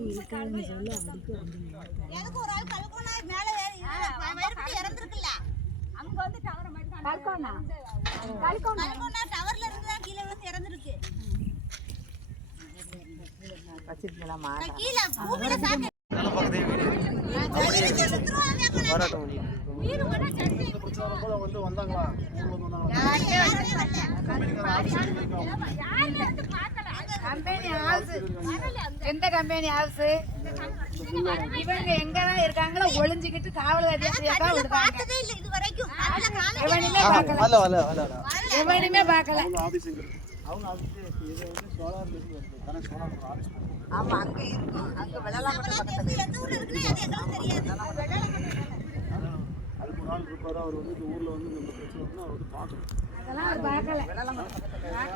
தாய் இருக்குன்னு சொல்லி அதுக்கு வந்து எதுக்கு ஒரு ஆள் கல்கோனா மேல இறந்துருக்குல்ல அங்க வந்து டவர் மாதிரி கல்கோனா டவர்ல இருந்து தான் கீழே விழுந்து இறந்துருக்கு. வச்சிருக்கலாமா கீழே பூமியில சாக்கு நல்ல பக்கத்தே வீடு போராட்டம் பண்ணி வீடு கூட சட்டி பிரச்சனை வந்து வந்தாங்களா எந்த கம்பெனி ஹவுஸ் இவங்க எங்கதான் இருக்காங்களோ ஒளிஞ்சுக்கிட்டு காவல் பார்த்ததே இல்ல இது வரைக்கும் எவனுமே பார்க்கல அவங்க ஆபீஸ் இது வந்து சோலார் தானே சோலார் ஆபீஸ். ஆமா அங்க இருக்கும் அங்க வெள்ளலாம் எந்த ஊர்ல இருக்குன்னு அது எங்களுக்கு தெரியாது. அதுக்கு ஒரு ஆள் இருப்பாரு, அவர் வந்து இந்த ஊர்ல வந்து இந்த பிரச்சனை வந்து அவர் வந்து பார்க்கணும். அதெல்லாம் அவர் பார்க்கல